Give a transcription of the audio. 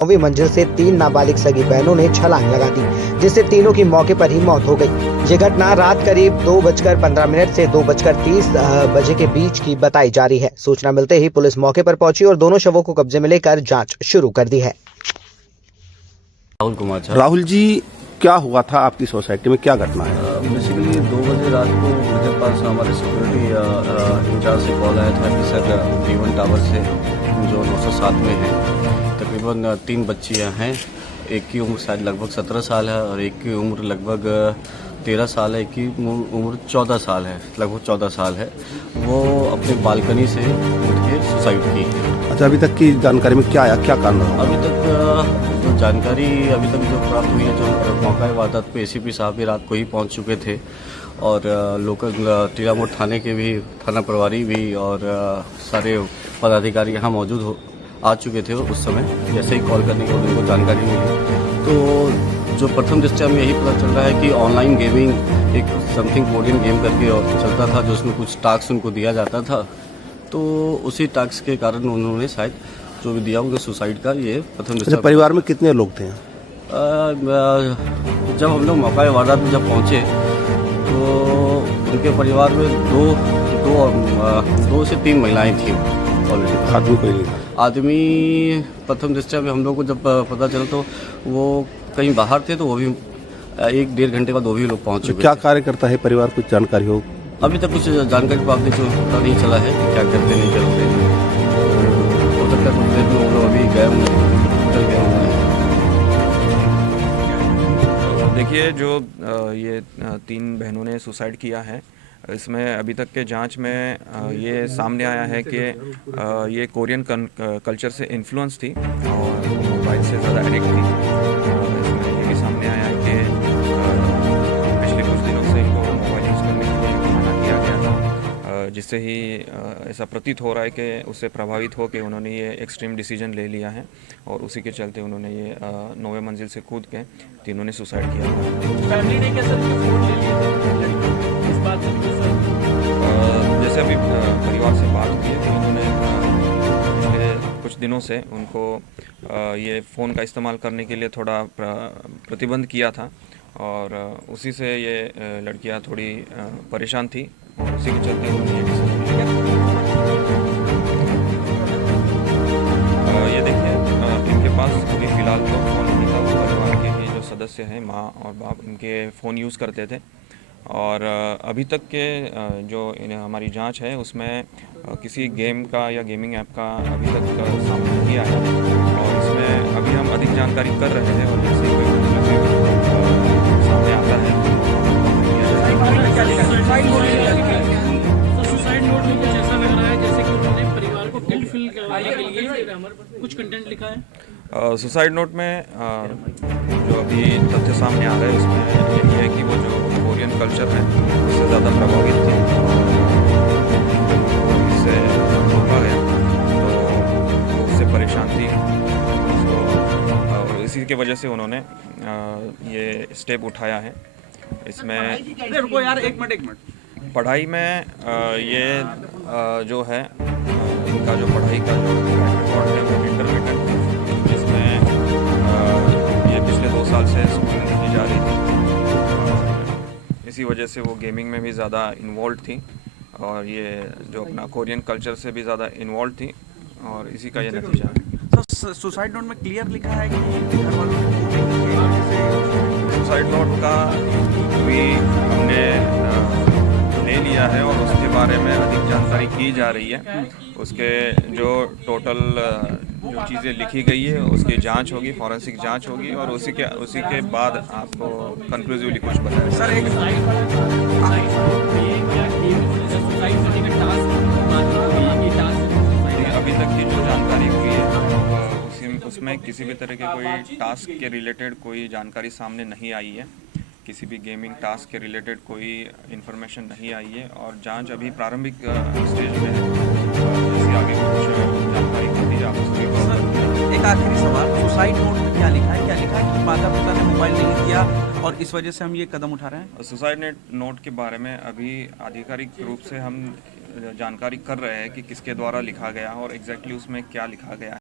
9वीं मंजिल से 3 नाबालिग सगी बहनों ने छलांग लगा दी, जिससे तीनों की मौके पर ही मौत हो गई। ये घटना रात करीब 2:15 से 2:30 बजे के बीच की बताई जा रही है। सूचना मिलते ही पुलिस मौके पर पहुंची और दोनों शवों को कब्जे में लेकर जांच शुरू कर दी है। राहुल कुमार झा। राहुल जी, क्या हुआ था आपकी सोसाइटी में, क्या घटना है? बेसिकली 2 बजे रात को मुझे पास हमारे सिक्योरिटी इंचार्ज से कॉल आया था कि सर B1 टावर से जो 907 में है तकरीबन 3 बच्चियां हैं। एक की उम्र शायद लगभग 17 साल है और एक की उम्र लगभग 13 साल है, एक की उम्र 14 साल है, लगभग 14 साल है। वो अपने बालकनी से उठ के सुसाइड की। अच्छा, अभी तक की जानकारी में क्या आया, क्या कारण रहा? अभी तक जो जानकारी अभी तक जो प्राप्त हुई है, जो मौका वारदात पे ACP साहब भी रात को ही पहुंच चुके थे और लोकल टीलामोड़ थाने के भी थाना प्रभारी भी और सारे पदाधिकारी यहाँ मौजूद आ चुके थे उस समय। जैसे ही कॉल करने के बाद उनको जानकारी मिली तो जो प्रथम दृष्टया में यही पता चल रहा है कि ऑनलाइन गेमिंग एक समथिंग कोरियन गेम करके चलता था, जो उसमें कुछ टास्क उनको दिया जाता था। तो उसी टास्क के कारण उन्होंने शायद जो भी दिया उनको सुसाइड का ये प्रथम दृष्टया। अच्छा, परिवार में कितने लोग थे? जब हम लोग मौका वारदात में जब पहुँचे तो उनके परिवार में दो से 3 महिलाएं थी ऑलरेडी। आदमी कोई नहीं था? आदमी प्रथम दृष्टया में हम लोग को जब पता चला तो वो कहीं बाहर थे, तो वो भी 1-1.5 घंटे बाद वो भी लोग पहुँच चुके। क्या कार्य करता है परिवार, कुछ जानकारी हो? अभी तक कुछ जानकारी प्राप्त पता नहीं चला है कि क्या करते नहीं करते। हो सकता है कुछ देर में वो लोग अभी गए होंगे, चल गए होंगे। देखिए, जो ये 3 बहनों ने सुसाइड किया है, इसमें अभी तक के जांच में ये सामने आया है कि ये कोरियन कल्चर से इन्फ्लुएंस थी और मोबाइल से ज़्यादा एडिक्ट थी। इसमें ये भी सामने आया है कि पिछले कुछ दिनों से इनको मोबाइल यूज़ करने के लिए मना किया गया था, जिससे ही ऐसा प्रतीत हो रहा है कि उससे प्रभावित हो के उन्होंने ये एक्सट्रीम डिसीजन ले लिया है और उसी के चलते उन्होंने ये 9वें मंजिल से कूद के तीनों ने सुसाइड किया। फैमिली ने क्या सर फोन ले लिए थे इस बात से भी सर? जैसे अभी परिवार से बात हुई है तो उन्होंने पिछले कुछ दिनों से उनको ये फ़ोन का इस्तेमाल करने के लिए थोड़ा प्रतिबंध किया था और उसी से ये लड़कियां थोड़ी परेशान थी और उसी के चलते उन्होंने ये डिसीजन लिया। ये देखिए, इनके पास अभी फ़िलहाल तो फ़ोन नहीं था। परिवार के ही जो सदस्य हैं, माँ और बाप, इनके फ़ोन यूज़ करते थे और अभी तक के जो हमारी जांच है उसमें किसी गेम का या गेमिंग ऐप का अभी तक सामने नहीं आया है और इसमें अभी हम अधिक जानकारी कर रहे हैं और जैसे कोई सामने आता है तो सुसाइड नोट में कुछ ऐसा लग रहा है जैसे कि उन्होंने परिवार को गिल्ट फील करवाने के लिए कुछ कंटेंट लिखा है। सुसाइड नोट में जो अभी तथ्य सामने आ रहे हैं उसमें यही है कि वो जो कोरियन कल्चर है उससे ज़्यादा प्रभावित थी, इससे रोका गया तो उससे परेशान थी और इसी के वजह से उन्होंने ये स्टेप उठाया है। इसमें रुको यार, एक मिनट। पढ़ाई में ये जो है इनका जो पढ़ाई का जो रिकॉर्ड है वो इंटरमीडिएट, जिसमें ये पिछले 2 साल से स्कूल नहीं जा रही थी। इसी वजह से वो गेमिंग में भी ज़्यादा इन्वॉल्व थी और ये जो अपना कोरियन कल्चर से भी ज़्यादा इन्वॉल्व थी और इसी का ये नतीजा है। तो सुसाइड नोट में क्लियर लिखा है कि घर वालों को सुसाइड नोट का भी हमने ले लिया है और उसके बारे में अधिक जानकारी की जा रही है। उसके जो टोटल जो चीज़ें लिखी गई है उसकी जांच होगी, फॉरेंसिक जांच होगी और उसी के बाद आपको कंक्लूसिवली कुछ बताया। सर एक अभी तक की जो जानकारी हुई है उसमें किसी भी तरह के कोई टास्क के रिलेटेड कोई जानकारी सामने नहीं आई है, किसी भी गेमिंग टास्क के रिलेटेड कोई इन्फॉर्मेशन नहीं आई है और जांच अभी प्रारंभिक स्टेज में है। जैसे आगे कुछ जानकारी होती है आप उसकी। एक आखिरी सवाल, सुसाइड नोट में क्या लिखा है? क्या लिखा है कि माता पिता ने मोबाइल नहीं दिया और इस वजह से हम ये कदम उठा रहे हैं? सुसाइड नोट के बारे में अभी आधिकारिक रूप से हम जानकारी कर रहे हैं कि किसके द्वारा लिखा गया और एग्जैक्टली उसमें क्या लिखा गया है।